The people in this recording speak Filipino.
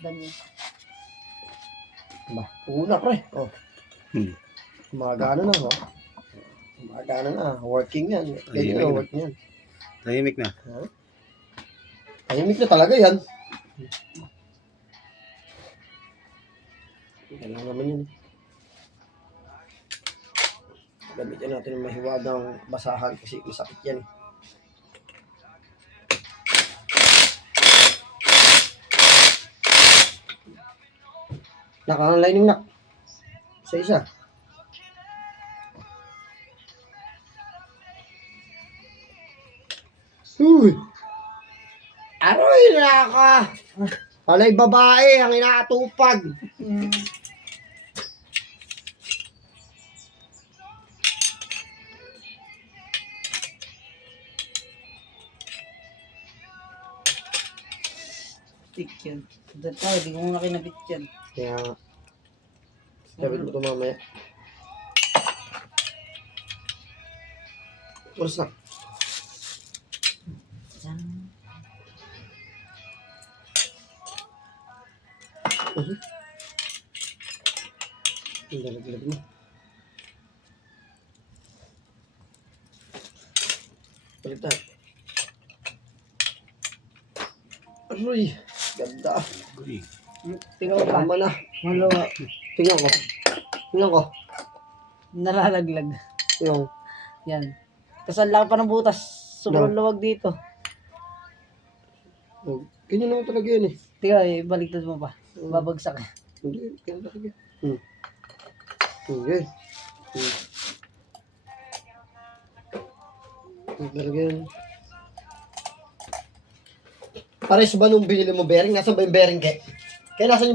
Dami. Ba, una pre. Oh. Gumagana na, oh. Gumagana na. Working yan. Ganyan na, working yan. Tahimik na. Ha? Tahimik na talaga yan. Yan lang naman yun. Gamitin natin ng mahiwagang basahan kasi masakit yan. Naka-lining nak. Isa-isa. Uy! Aroy na ka! Palay babae ang inaatupag. Tik yan. Doon tayo, di ko muna kinabit yan. Kaya, sabihin mo ito mamaya. Oras na. Yan. Ang dalaglag mo. Balik tayo. Aroy, ganda. Uy. Tingnan ko pa. Tama na. Malawa. Tingnan ko. Tingnan ko. Nalalaglag. Yung, Yan. Kasal lang pa ng butas. Sobrang luwag dito. oh, ganyan naman talaga yun eh. Tingnan, baliktad mo pa. Babagsak. Hindi, ganyan talaga. Okay. Talaga yun. Pares ba nung binili mo bearing? Nasaan ba yung bearing kay? Kaya nasa